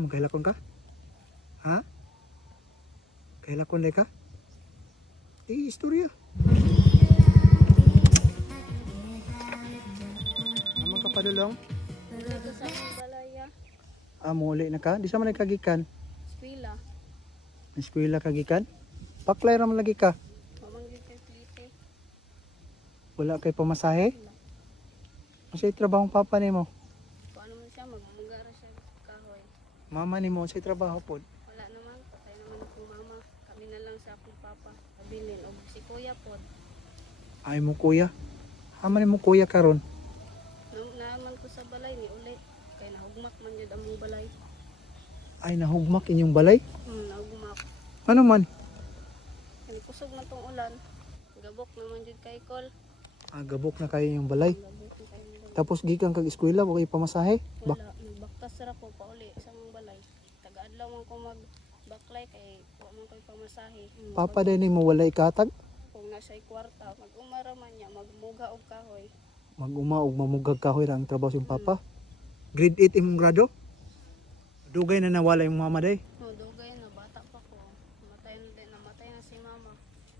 Magkailakon ka? Ha? Kailakon day ka? Eh, istorya. Naman ka padulong? Dito sa akong balaya, Ah, muli na ka? Di sa man kagikan? eskwela, Eskwela kagikan? Paklay raman lagi ka? Wala kay pamasahe? Masay trabaho ang papa ni mo? Kung ano man siya, magmumugara siya kahoy. Mama ni mo, masay trabaho po. Wala naman, patay naman akong mama. Kami na lang sa akong papa. Kabilin, o si kuya po. Ay mo kuya. Hama ni mo kuya karon. Nung naaman ko sa balay ni ulit. Kaya nahugmak man yun among balay. Ay nahugmak inyong balay. Hmm, nahugmak. Ano man? Kani kusog na tong ulan. Gabok naman yun kay Col. Ah, gabok na kayo yung balay. Gabok na. Tapos gikan kag eskwela, wa kay pamasahe. Bak Wala, nagbaktas ra ko pa uli sa mong. Taga-adlaw man ko magbaklay kay wa man ko'y pamasahe. Hmm, papa din mo wala ikatag. kung nasa kwarta, mag-umara man niya, magmuga og kahoy. Mag-uma og mamugag kahoy ra ang trabaho sa papa. Grade 8 imong grado? Dugay na nawala yung mama day. No, dugay na, bata pa ko. Namatay na din, namatay na si mama.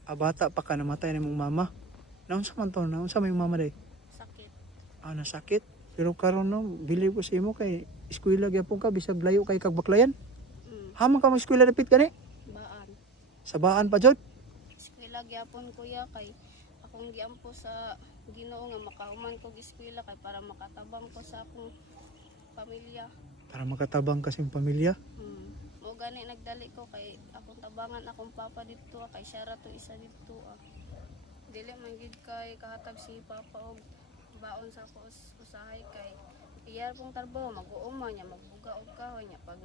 Ah, bata pa ka namatay na imong mama. Naunsa man to? Naunsa may mama day? Sakit. Ah, nasakit. Pero karon no, believe ko sa imo kay eskwela gyapon ka bisag layo kay kag baklayan. Mm, Hama ka mo eskwela dapit kani? baan. Sabaan pa jud. Eskwela gyapon kuya kay akong giampo sa Ginoo nga makahuman ko eskwela kay para makatabang ko sa akong pamilya. Para makatabang kasing pamilya. Mm. Mo gani nagdali ko kay akong tabangan akong papa dito kay siya ra to isa dito ah. Dili man gid kay kahatag si papa og baon sa us- usahay kay iya pong trabaho mag-uuma niya magbuga og kahoy niya pag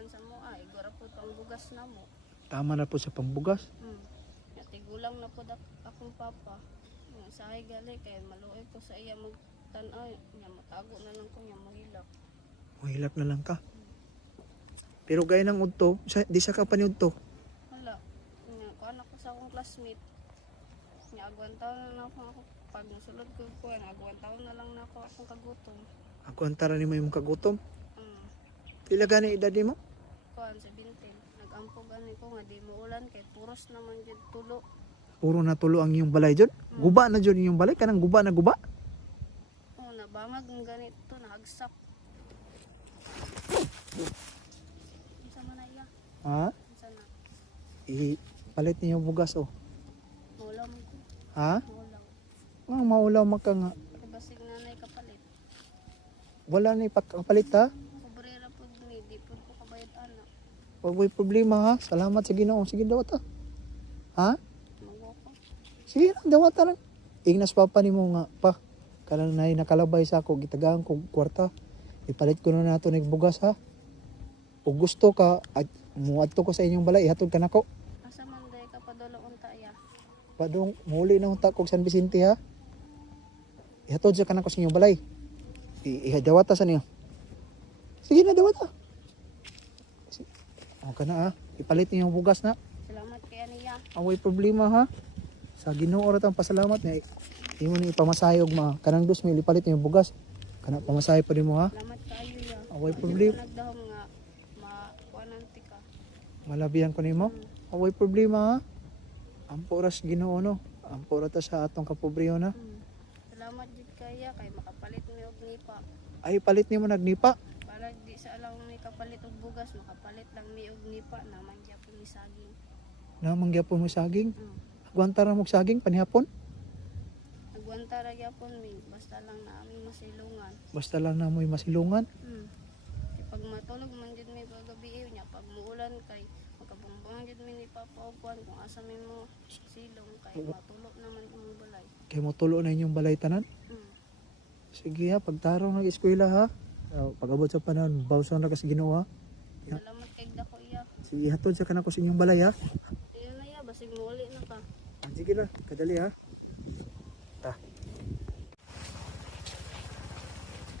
naimukuan sa mo ah igora po pang bugas na mo. Tama na po sa pambugas. Mm. Nya tigulang na po dak akong papa. Nga usahay gali kay maluoy ko sa iya magtan-aw niya matago na lang ko niya mahilak. Mahilap na lang ka. Pero gaya ng udto, sa, di sa ka pa ni udto. Wala. Nga, kuhan ako sa akong classmate. Nga, agwan taon na lang ako ako. Pag nasulod ko ko, nga, agwan taon na lang na ako akong kagutom. Ako antara ni mo yung kagutom. Um, Pila gani edad mo? Kuhan sa bintin. Nag-ampo gani ko nga, di mo ulan kay puros naman dyan tulo. Puro natulo ang iyong balay jud. Guba na jud yung balay kanang guba na guba. Oh, nabangag ng ganito, nahagsak. Isa man na iya. Ha? Isa na. Ipalit niyo yung bugas oh. Maulaw ko. Ha? Maulaw. Nga maulaw maka nga. Basig nanay kapalit. Wala ni pagkapalit ha. Kubrera po ni, di po ko kabayad anak. Huwag may problema ha. Salamat sa Ginoo. Sige dawat ha. Ko. Sige lang dawat ha lang. Ignas papa ni mo nga pa. Kanang nay nakalabay sa ako gitagaan ko kwarta. Ipalit ko na nato nig bugas ha. Ug gusto ka at muadto ko sa inyong balay ihatod ka nako. Asa man day ka padolo unta ya. Padong muli na unta kog San Vicente ha. Ihatod sa kanako sa inyong balay. I ihadawata sa niyo. Sige na dawata. Si- O ka na ha. Ipalit niyo yung bugas na. Salamat kay aniya. Away problema ha. Sa Ginoo ra tang pasalamat nga imo ni ipamasahe og ma kanang dos may ipalit niyo yung bugas. Kana pamasahe pa din mo ha. Salamat kaayo ya. Away problema. nagdahom nga makuananti ka. Malabihan ko nimo. Mm. Away problema ha. Ampo oras Ginoo no. Ra ta sa atong kapobriyo na. Mm. Salamat jud kaya kay makapalit mi og nipa. Ay palit nimo nagnipa. Para di sa alam mi kapalit og bugas, makapalit lang mi og nipa na mangyapon ni saging. Na mangyapon mo saging. Mm. Agwanta ra mo saging panihapon. Nagwanta ra gyapon mi basta lang na aming masilungan. Basta lang na mo'y masilungan. Mm. Kay pag matulog man jud mi paggabi nya pag muulan kay makabumbang jud mi ni papa og kuan kung asa mi mo silong kay matulog naman ang balay. Kay mo tulo na inyong balay tanan. Mm. Sige ha, pagtarong ng eskwela ha. Uh, pag-abot sa panahon, bawsan na kasi Ginoo ha. Yeah. Salamat kay dako iya. Sige, hatod sa kanako sa inyong balay ha. Ayun na ya basig muuli na ka. Ah, Sige na, kadali ha. Ta.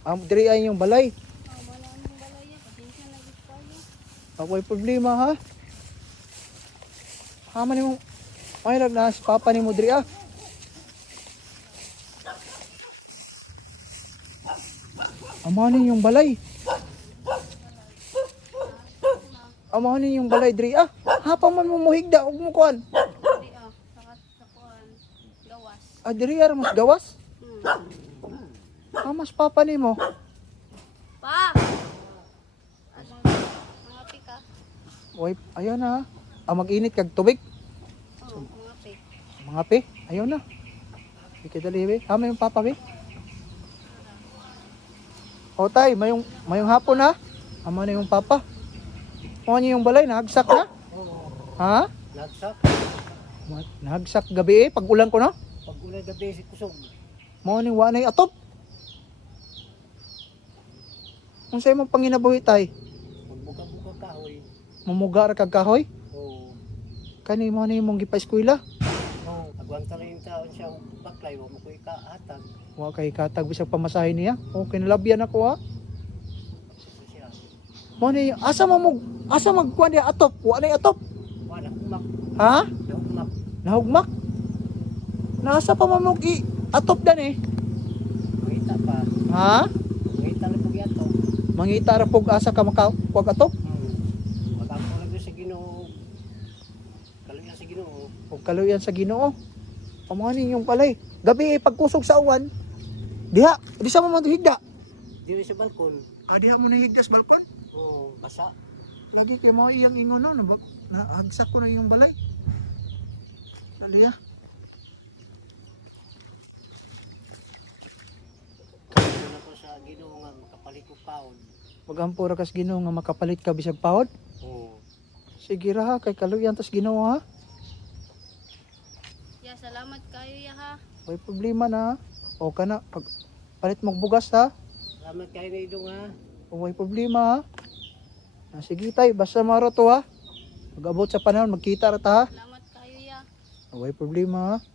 Am diri ay inyong balay. Ah, wala nang balay ya, pasensya na gid kayo. Ako'y problema ha. Hama ni mo. Ay, na si papa ni mo diri ah. Amanin yung balay. Amahan yung balay diri ah. Hapa man mo muhigda ug mo kuan. Di ah, sakat sa kuan, gawas. Ah diri ar mas gawas. Ah, mas papa. Pa! Ano, mga pika? Oy, ayaw na. Ah mag-init kag tubig. Oo, mga pik. Mga pe, ayaw na. Ike dali be. Ha may papa be. O tay, mayong mayong hapon na. Amo na yung papa. Mo niyo yung balay nahagsak na. Oo. Ha? Nagsak. Ma- Nahagsak gabi eh pag ulan ko no. Pag ulay gabi si kusog. Mo ni wa nay atop. Unsay mong panginabuhi tay? Magbuka-buka kahoy. Mumuga ra kag kahoy? Oo. Kani mo ni mong gipa-eskwela? Rin yung taon siya. Baklay. Huwag mo ko ikahatag. Wa kay katag bisag pamasahe niya. O kinalabyan ako ha. Mo ni asa mo mug asa magkuan niya atop? Wa nay atop. Wala. Umak. Ha? Umak. Nahugmak? Nasa pa mamog i atop dan eh. Ngita pa. Ha? Ngita na pag yato. Mangita ra pog asa ka maka atop? Hmm. Mag-ako lang sa ginoo. Kaluyan sa ginoo. Kaluyan sa Ginoo. Pamani yung palay. Gabi eh, pagkusog sa uwan. Diha, di sa mo man higda. Dili sa balkon. Ah, diha mo na higda sa balkon? Oo. Basa. Lagi kay mo iyang ingon no, na, na hagsak ko na yung balay. Dali ah. Ginoo nga makapalit ko paon. Magampo ra kas Ginoo nga makapalit ka bisag pahod. Oo. Sige ra ha, kay kaluyan tas Ginoo ha. Salamat kayo ya ha. May problema na. O kana pag palit mo og bugas ha. Salamat kayo na idong ha. Kung may problema ha. Ah, sige tay, basta maro to ha. Pag abot sa panahon, magkita ra ta ha. Salamat kayo ya. May problema ha.